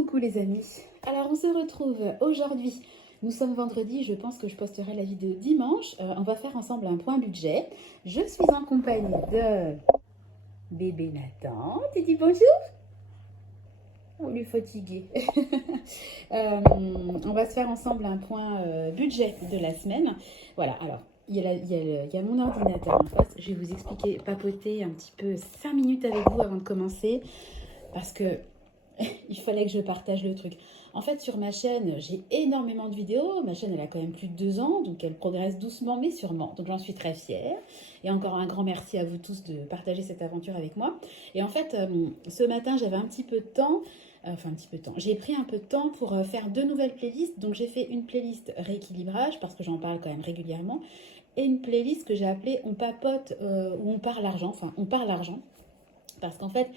Coucou les amis, alors on se retrouve aujourd'hui, nous sommes vendredi, je pense que je posterai la vidéo dimanche, on va faire ensemble un point budget. Je suis en compagnie de bébé Nathan, tu dis bonjour? On lui fatigué. On va se faire ensemble un point budget de la semaine. Voilà, alors il y a mon ordinateur en face, je vais vous expliquer, papoter un petit peu 5 minutes avec vous avant de commencer, parce que il fallait que je partage le truc. En fait, sur ma chaîne, j'ai énormément de vidéos. Ma chaîne, elle a quand même plus de 2 ans, donc elle progresse doucement, mais sûrement. Donc j'en suis très fière. Et encore un grand merci à vous tous de partager cette aventure avec moi. Et en fait, ce matin, j'avais un petit peu de temps. Enfin, un petit peu de temps. J'ai pris un peu de temps pour faire 2 nouvelles playlists. Donc j'ai fait une playlist rééquilibrage, parce que j'en parle quand même régulièrement. Et une playlist que j'ai appelée On papote, où on parle argent. Enfin, on parle argent. Parce qu'en fait,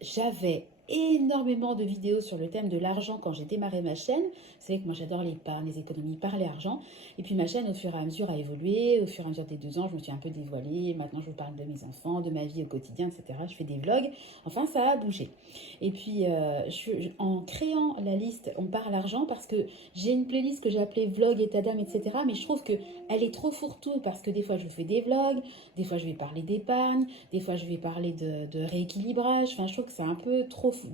j'avais énormément de vidéos sur le thème de l'argent quand j'ai démarré ma chaîne. Vous savez que moi j'adore l'épargne, les économies, parler argent. Et puis ma chaîne au fur et à mesure a évolué. Au fur et à mesure des 2 ans, je me suis un peu dévoilée. Maintenant je vous parle de mes enfants, de ma vie au quotidien, etc. Je fais des vlogs. Enfin, ça a bougé. Et puis en créant la liste On parle argent, parce que j'ai une playlist que j'ai appelée Vlog, état d'âme, etc. Mais je trouve qu'elle est trop fourre-tout, parce que des fois je fais des vlogs, des fois je vais parler d'épargne, des fois je vais parler de rééquilibrage. Enfin, je trouve que c'est un peu trop fou.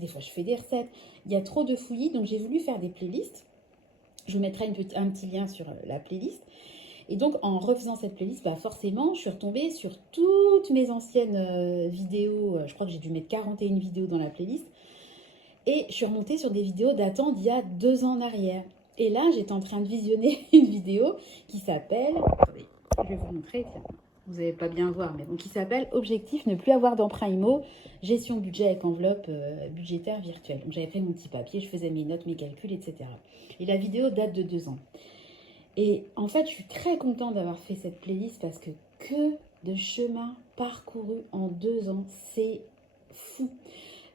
Des fois je fais des recettes. Il y a trop de fouillis, donc j'ai voulu faire des playlists. Je vous mettrai un petit lien sur la playlist. Et donc, en refaisant cette playlist, bah forcément, je suis retombée sur toutes mes anciennes vidéos. Je crois que j'ai dû mettre 41 vidéos dans la playlist. Et je suis remontée sur des vidéos datant d'il y a 2 ans en arrière. Et là, j'étais en train de visionner une vidéo qui s'appelle... Attendez, je vais vous montrer, tiens. Vous n'allez pas bien voir, mais bon, qui s'appelle Objectif ne plus avoir d'emprunt IMO, gestion budget avec enveloppe budgétaire virtuelle. Donc j'avais pris mon petit papier, je faisais mes notes, mes calculs, etc. Et la vidéo date de 2 ans. Et en fait, je suis très contente d'avoir fait cette playlist, parce que de chemin parcouru en 2 ans, c'est fou.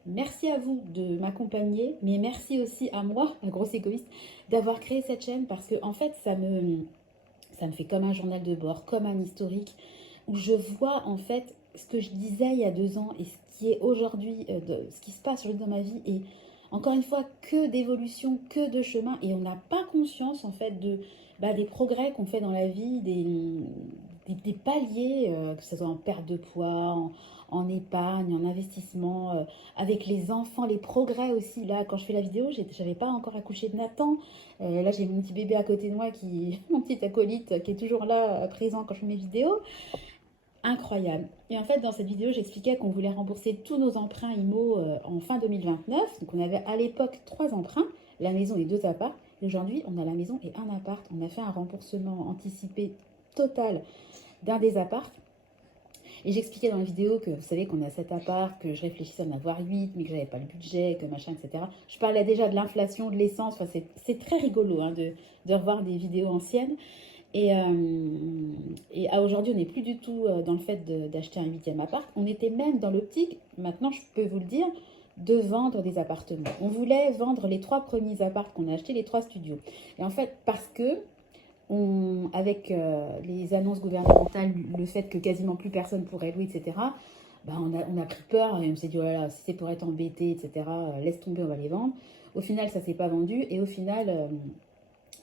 Merci à vous de m'accompagner, mais merci aussi à moi, la grosse égoïste, d'avoir créé cette chaîne, parce que en fait, ça me fait comme un journal de bord, comme un historique, où je vois en fait ce que je disais il y a 2 ans et ce qui est aujourd'hui, ce qui se passe aujourd'hui dans ma vie. Et encore une fois, que d'évolution, que de chemin. Et on n'a pas conscience en fait des progrès qu'on fait dans la vie, des paliers, que ce soit en perte de poids, en épargne, en investissement, avec les enfants, les progrès aussi. Là, quand je fais la vidéo, j'avais pas encore accouché de Nathan. Là, j'ai mon petit bébé à côté de moi, mon petit acolyte, qui est toujours là, présent quand je fais mes vidéos. Incroyable. Et en fait, dans cette vidéo, j'expliquais qu'on voulait rembourser tous nos emprunts IMO en fin 2029. Donc, on avait à l'époque 3 emprunts, la maison et 2 apparts. Et aujourd'hui, on a la maison et un appart. On a fait un remboursement anticipé total d'un des apparts. Et j'expliquais dans la vidéo que vous savez qu'on a 7 apparts, que je réfléchissais à en avoir 8, mais que j'avais pas le budget, que machin, etc. Je parlais déjà de l'inflation, de l'essence. Enfin, c'est très rigolo hein, de revoir des vidéos anciennes. Et à aujourd'hui, on n'est plus du tout dans le fait d'acheter un 8e appart. On était même dans l'optique, maintenant je peux vous le dire, de vendre des appartements. On voulait vendre les 3 premiers apparts qu'on a achetés, les 3 studios. Et en fait, parce que avec les annonces gouvernementales, le fait que quasiment plus personne pourrait louer, etc., bah on a pris peur et on s'est dit, oh là là, si c'est pour être embêté, etc., laisse tomber, on va les vendre. Au final, ça ne s'est pas vendu. Et au final,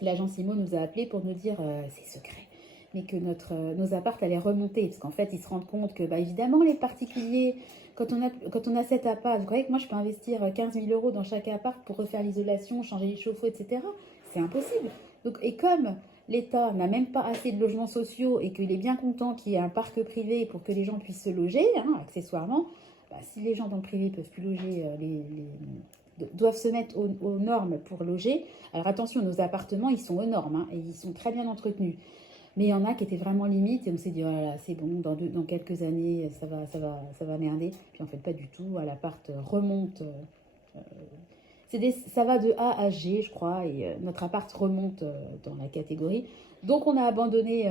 l'agence IMO nous a appelés pour nous dire, c'est secret, mais que nos apparts allaient remonter. Parce qu'en fait, ils se rendent compte que, bah, évidemment, les particuliers, quand on a 7 apparts, vous croyez que moi, je peux investir 15 000 euros dans chaque appart pour refaire l'isolation, changer les chauffe-eau, etc. C'est impossible. Donc, et comme l'État n'a même pas assez de logements sociaux et qu'il est bien content qu'il y ait un parc privé pour que les gens puissent se loger, hein, accessoirement, bah, si les gens dans le privé ne peuvent plus loger, doivent se mettre aux normes pour loger. Alors attention, nos appartements, ils sont aux normes hein, et ils sont très bien entretenus. Mais il y en a qui étaient vraiment limites et on s'est dit, oh là là, c'est bon, dans quelques années, ça va merder. Puis en fait, pas du tout. L'appart remonte. Ça va de A à G, je crois, et notre appart remonte dans la catégorie. Donc, on a abandonné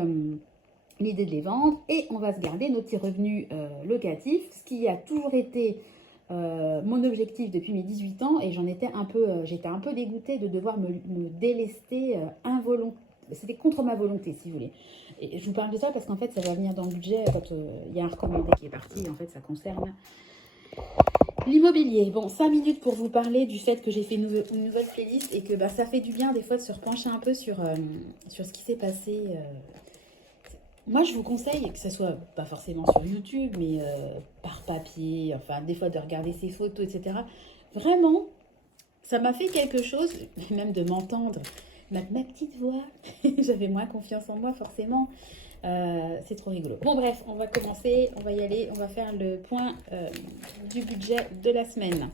l'idée de les vendre et on va se garder nos petits revenus locatifs, ce qui a toujours été mon objectif depuis mes 18 ans et j'étais un peu dégoûtée de devoir me délester involontairement. C'était contre ma volonté, si vous voulez. Et je vous parle de ça parce qu'en fait, ça va venir dans le budget quand il y a un recommandé qui est parti. En fait, ça concerne L'immobilier, bon, 5 minutes pour vous parler du fait que j'ai fait une nouvelle playlist et que bah, ça fait du bien des fois de se repencher un peu sur ce qui s'est passé. Moi, je vous conseille, que ce soit pas forcément sur YouTube, mais par papier, enfin, des fois de regarder ses photos, etc. Vraiment, ça m'a fait quelque chose, même de m'entendre, ma petite voix. J'avais moins confiance en moi, forcément. C'est trop rigolo. Bon, bref, on va commencer, on va y aller, on va faire le point du budget de la semaine.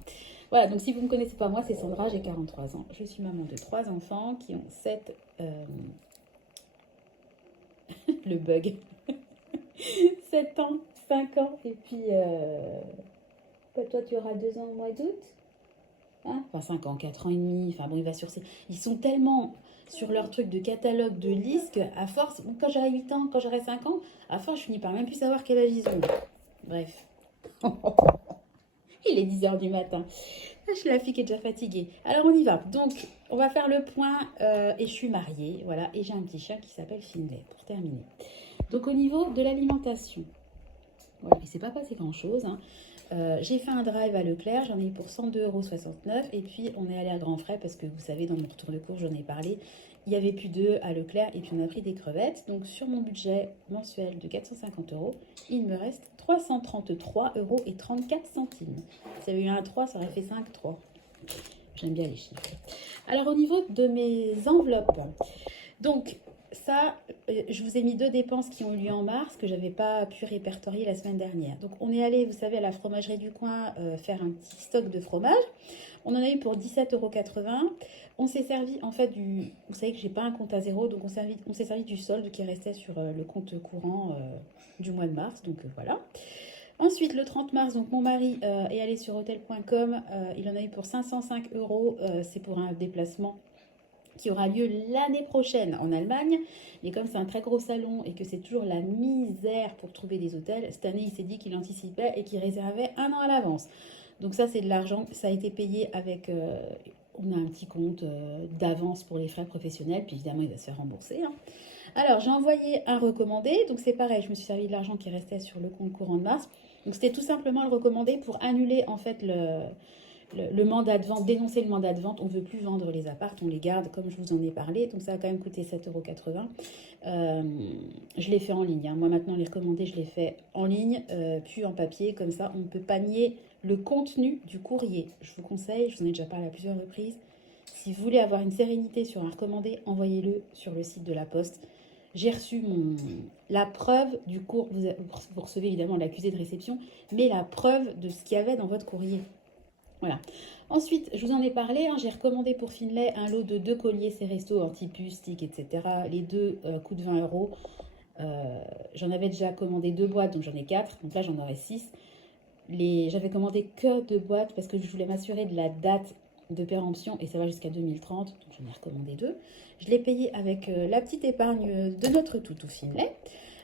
Voilà, donc si vous ne me connaissez pas, moi, c'est Sandra, j'ai 43 ans. Je suis maman de 3 enfants qui ont 7... le bug. 7 ans, 5 ans, et puis... toi, tu auras 2 ans au mois d'août. Hein, enfin, 5 ans, 4 ans et demi. Enfin, bon, il va sur ces... Ils sont tellement sur leur truc de catalogue de liste qu'à force, quand j'aurai 8 ans, quand j'aurai 5 ans, à force, je finis par même plus savoir quel âge ils ont. Bref. Il est 10 h du matin. Je suis la fille qui est déjà fatiguée. Alors, on y va. Donc, on va faire le point. Et je suis mariée, voilà. Et j'ai un petit chat qui s'appelle Finlay, pour terminer. Donc, au niveau de l'alimentation, voilà, il ne s'est pas passé grand-chose, hein. J'ai fait un drive à Leclerc, j'en ai eu pour 102,69 € et puis on est allé à grands frais parce que vous savez, dans mon retour de course, j'en ai parlé, il n'y avait plus d'œufs à Leclerc et puis on a pris des crevettes. Donc sur mon budget mensuel de 450 €, il me reste 333,34 €. S'il y avait eu un 3, ça aurait fait 5,3. J'aime bien les chiffres. Alors au niveau de mes enveloppes, donc ça, je vous ai mis 2 dépenses qui ont eu lieu en mars que j'avais pas pu répertorier la semaine dernière. Donc on est allé, vous savez, à la fromagerie du coin faire un petit stock de fromage. On en a eu pour 17,80 €. On s'est servi en fait du... Vous savez que j'ai pas un compte à zéro, donc on s'est servi du solde qui restait sur le compte courant du mois de mars. Donc voilà. Ensuite, le 30 mars, donc mon mari est allé sur hotel.com. Il en a eu pour 505 €. C'est pour un déplacement qui aura lieu l'année prochaine en Allemagne. Et comme c'est un très gros salon et que c'est toujours la misère pour trouver des hôtels, cette année, il s'est dit qu'il anticipait et qu'il réservait 1 an à l'avance. Donc ça, c'est de l'argent. Ça a été payé avec... on a un petit compte d'avance pour les frais professionnels. Puis évidemment, il va se faire rembourser, hein. Alors, j'ai envoyé un recommandé. Donc c'est pareil, je me suis servi de l'argent qui restait sur le compte courant de mars. Donc c'était tout simplement le recommandé pour annuler en fait le mandat de vente, dénoncer le mandat de vente. On ne veut plus vendre les apparts, on les garde comme je vous en ai parlé. Donc ça a quand même coûté 7,80 €. Je l'ai fait en ligne, hein. Moi maintenant les recommandés, je les fais en ligne, puis en papier. Comme ça, on peut pas nier le contenu du courrier. Je vous conseille, je vous en ai déjà parlé à plusieurs reprises. Si vous voulez avoir une sérénité sur un recommandé, envoyez-le sur le site de la Poste. J'ai reçu la preuve du cours. Vous recevez évidemment l'accusé de réception, mais la preuve de ce qu'il y avait dans votre courrier. Voilà. Ensuite, je vous en ai parlé, hein, j'ai recommandé pour Finlay un lot de 2 colliers Ceresto anti-puce, stick, etc. Les deux coûtent 20 €. J'en avais déjà commandé 2 boîtes, donc j'en ai 4. Donc là, j'en aurai 6. J'avais commandé que 2 boîtes parce que je voulais m'assurer de la date de péremption et ça va jusqu'à 2030. Donc j'en ai recommandé 2. Je l'ai payé avec la petite épargne de notre toutou Finlay.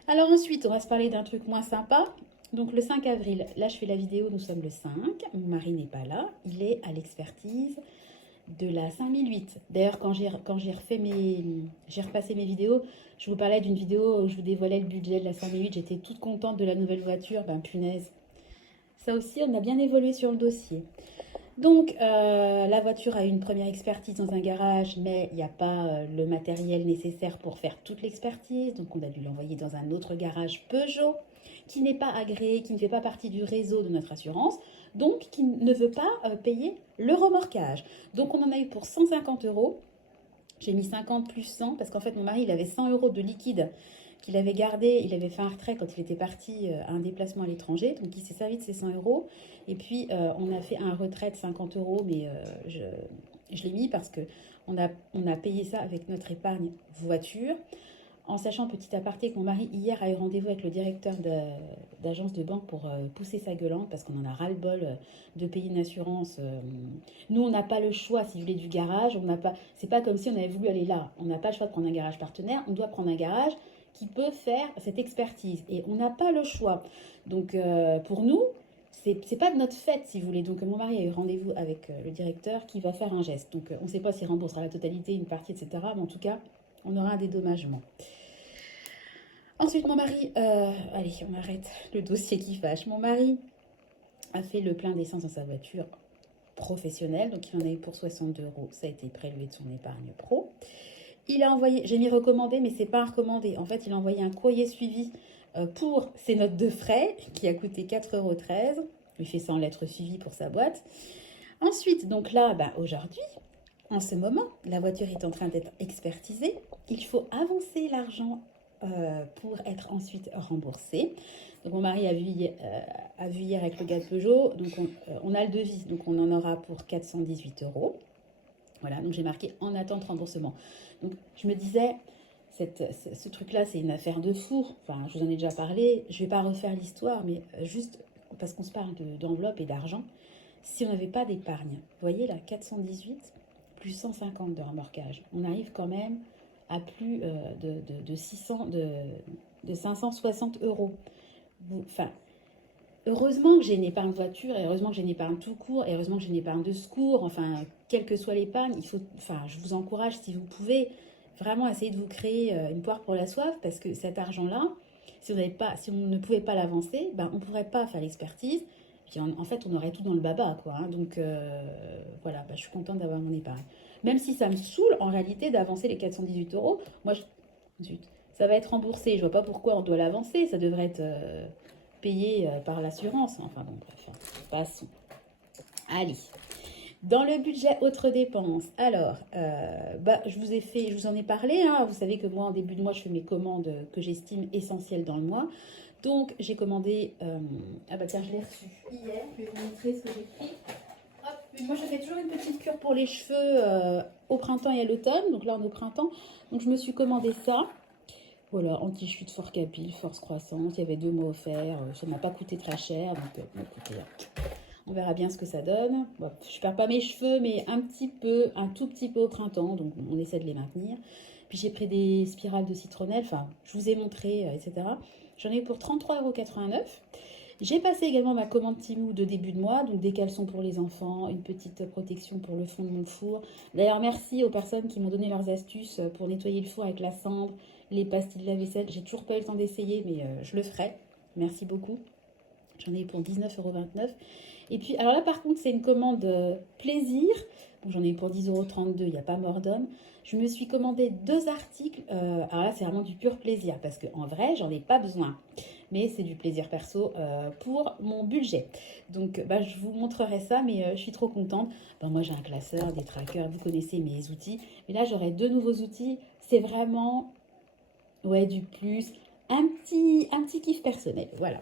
Alors ensuite, on va se parler d'un truc moins sympa. Donc le 5 avril, là je fais la vidéo, nous sommes le 5, mon mari n'est pas là, il est à l'expertise de la 5008. D'ailleurs quand j'ai repassé mes vidéos, je vous parlais d'une vidéo où je vous dévoilais le budget de la 5008, j'étais toute contente de la nouvelle voiture, ben punaise. Ça aussi, on a bien évolué sur le dossier. Donc, la voiture a eu une première expertise dans un garage, mais il n'y a pas le matériel nécessaire pour faire toute l'expertise. Donc, on a dû l'envoyer dans un autre garage Peugeot qui n'est pas agréé, qui ne fait pas partie du réseau de notre assurance, donc qui ne veut pas payer le remorquage. Donc, on en a eu pour 150 €. J'ai mis 50 plus 100 parce qu'en fait, mon mari, il avait 100 € de liquide qu'il avait gardé. Il avait fait un retrait quand il était parti à un déplacement à l'étranger. Donc, il s'est servi de ces 100 €. Et puis, on a fait un retrait de 50 €, mais je l'ai mis parce qu'on a payé ça avec notre épargne voiture. En sachant, petit aparté, que mon mari, hier, a eu rendez-vous avec le directeur d'agence de banque pour pousser sa gueulante parce qu'on en a ras-le-bol de payer une assurance. Nous, on n'a pas le choix, si vous voulez, du garage. C'est pas comme si on avait voulu aller là. On n'a pas le choix de prendre un garage partenaire. On doit prendre un garage qui peut faire cette expertise. Et on n'a pas le choix. Donc, pour nous, c'est pas de notre fait, si vous voulez. Donc, mon mari a eu rendez-vous avec le directeur qui va faire un geste. Donc, on ne sait pas s'il remboursera la totalité, une partie, etc. Mais en tout cas, on aura un dédommagement. Ensuite, mon mari... allez, on arrête le dossier qui fâche. Mon mari a fait le plein d'essence dans sa voiture professionnelle. Donc, il en a eu pour 62 euros. Ça a été prélevé de son épargne pro. Il a envoyé, j'ai mis recommandé, mais c'est pas un recommandé. En fait, il a envoyé un courrier suivi pour ses notes de frais qui a coûté 4,13 €. Il fait ça en lettres suivies pour sa boîte. Ensuite, donc là, aujourd'hui, en ce moment, la voiture est en train d'être expertisée. Il faut avancer l'argent pour être ensuite remboursé. Donc mon mari a vu hier avec le gars de Peugeot. Donc on a le devis, donc on en aura pour 418 €. Voilà, donc j'ai marqué en attente remboursement. Donc je me disais, ce truc-là, c'est une affaire de fou. Enfin, je vous en ai déjà parlé. Je ne vais pas refaire l'histoire, mais juste parce qu'on se parle d'enveloppe et d'argent. Si on n'avait pas d'épargne, vous voyez là, 418 plus 150 de remorquage, on arrive quand même à plus de 560 €. Enfin, heureusement que j'ai une épargne voiture, et heureusement que j'ai une épargne tout court, et heureusement que j'ai une épargne de secours. Enfin, quelle que soit l'épargne, je vous encourage, si vous pouvez, vraiment essayer de vous créer une poire pour la soif, parce que cet argent-là, si on ne pouvait pas l'avancer, on ne pourrait pas faire l'expertise. Puis en fait, on aurait tout dans le baba, quoi. Donc voilà, je suis contente d'avoir mon épargne. Même si ça me saoule, en réalité, d'avancer les 418 €, moi, ça va être remboursé. Je vois pas pourquoi on doit l'avancer. Ça devrait être payé par l'assurance. Enfin bon, bref, passons. Allez. Dans le budget autres dépenses, alors, je vous en ai parlé. Hein. Vous savez que moi, en début de mois, je fais mes commandes que j'estime essentielles dans le mois. Donc, j'ai commandé... tiens, je l'ai reçu hier. Je vais vous montrer ce que j'ai pris. Hop, moi, je fais toujours une petite cure pour les cheveux au printemps et à l'automne. Donc là, on est au printemps. Donc, je me suis commandé ça. Voilà, anti-chute Fort Capil, force croissance. Il y avait 2 mois offerts. Ça ne m'a pas coûté très cher. Donc, écoutez, on verra bien ce que ça donne. Bon, je ne perds pas mes cheveux, mais un tout petit peu au printemps. Donc, on essaie de les maintenir. Puis, j'ai pris des spirales de citronnelle. Enfin, je vous ai montré, etc. J'en ai eu pour 33,89 €. J'ai passé également ma commande Temu de début de mois, donc des caleçons pour les enfants, une petite protection pour le fond de mon four. D'ailleurs, merci aux personnes qui m'ont donné leurs astuces pour nettoyer le four avec la cendre, les pastilles de lave-vaisselle. J'ai toujours pas eu le temps d'essayer, mais je le ferai. Merci beaucoup. J'en ai eu pour 19,29 €. Et puis, alors là, par contre, c'est une commande plaisir. Bon, j'en ai eu pour 10,32 €, il n'y a pas mort d'homme. Je me suis commandé 2 articles. Alors là, c'est vraiment du pur plaisir parce qu'en vrai, j'en ai pas besoin. Mais c'est du plaisir perso pour mon budget. Donc, je vous montrerai ça, mais je suis trop contente. Moi, j'ai un classeur, des trackers, vous connaissez mes outils. Mais là, j'aurai 2 nouveaux outils. C'est vraiment du plus. Un petit kiff personnel, voilà.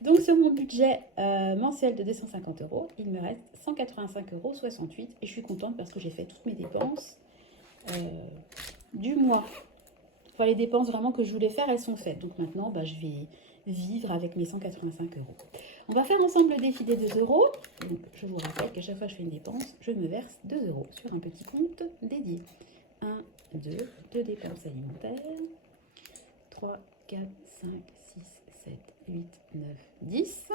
Donc, sur mon budget mensuel de 250 €, il me reste 185,68 € et je suis contente parce que j'ai fait toutes mes dépenses du mois. Enfin, les dépenses vraiment que je voulais faire, elles sont faites. Donc maintenant, je vais vivre avec mes 185 €. On va faire ensemble le défi des 2 €. Donc, je vous rappelle qu'à chaque fois que je fais une dépense, je me verse 2 € sur un petit compte dédié. 1, 2 dépenses alimentaires. 3, 4, 5, 6, 7, 8, 9, 10,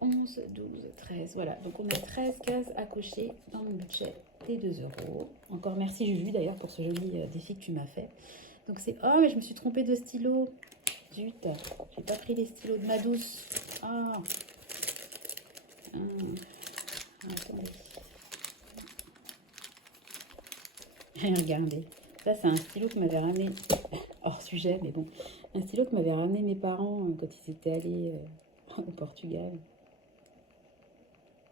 11, 12, 13. Voilà, donc on a 13 cases à cocher dans le budget des 2 €. Encore merci Juju d'ailleurs pour ce joli défi que tu m'as fait. Donc c'est... Oh, mais je me suis trompée de stylo. Zut, j'ai pas pris les stylos de ma douce. Attendez. Regardez. Ça, c'est un stylo que m'avait ramené, hors sujet, mais bon, un stylo que m'avaient ramené mes parents quand ils étaient allés au Portugal.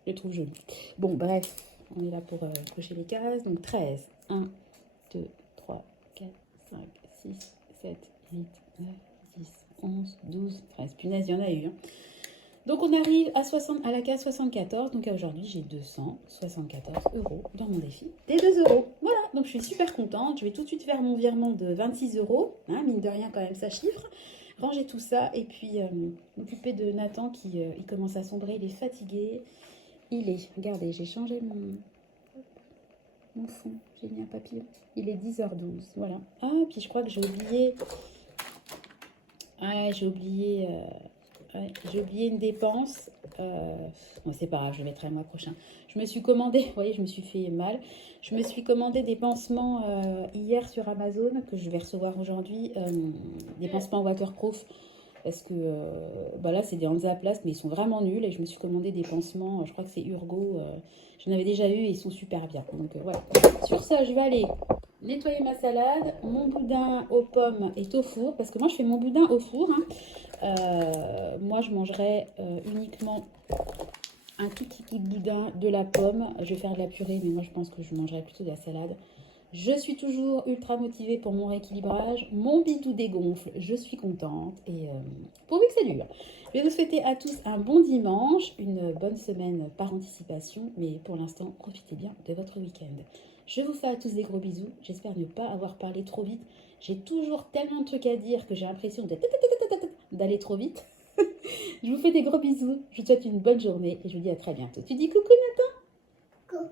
Je le trouve joli. Bon, bref, on est là pour cocher les cases. Donc 13, 1, 2, 3, 4, 5, 6, 7, 8, 9, 10, 11, 12, 13. Punaise, il y en a eu. Donc on arrive à la case 74. Donc aujourd'hui, j'ai 274 € dans mon défi des 2 €. Voilà, donc je suis super contente. Je vais tout de suite faire mon virement de 26 €. Mine de rien, quand même, ça chiffre. Ranger tout ça et puis m'occuper de Nathan qui il commence à sombrer. Il est fatigué. Regardez, j'ai changé mon fond. J'ai mis un papillon. Il est 10h12. Voilà. Ah, puis je crois que j'ai oublié. Ouais, j'ai oublié une dépense. Bon, c'est pas grave, je le mettrai le mois prochain. Je me suis commandé, vous voyez, je me suis fait mal. Je me suis commandé des pansements hier sur Amazon que je vais recevoir aujourd'hui. Des pansements waterproof parce que bah là, c'est des Hansaplast, mais ils sont vraiment nuls. Et je me suis commandé des pansements, je crois que c'est Urgo. J'en avais déjà eu et ils sont super bien. Donc voilà. Sur ça, je vais aller nettoyer ma salade. Mon boudin aux pommes est au four, parce que moi, je fais mon boudin au four. Hein. Moi, je mangerai uniquement un tout petit bout de boudin, de la pomme. Je vais faire de la purée, mais moi, je pense que je mangerai plutôt de la salade. Je suis toujours ultra motivée pour mon rééquilibrage. Mon bidou dégonfle, je suis contente. Et pourvu que ça dure. Je vais vous souhaiter à tous un bon dimanche, une bonne semaine par anticipation. Mais pour l'instant, profitez bien de votre week-end. Je vous fais à tous des gros bisous. J'espère ne pas avoir parlé trop vite. J'ai toujours tellement de trucs à dire que j'ai l'impression d'aller trop vite. Je vous fais des gros bisous. Je vous souhaite une bonne journée et je vous dis à très bientôt. Tu dis coucou Nathan? Coucou.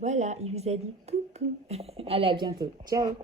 Voilà, il vous a dit coucou. Allez, à bientôt. Ciao.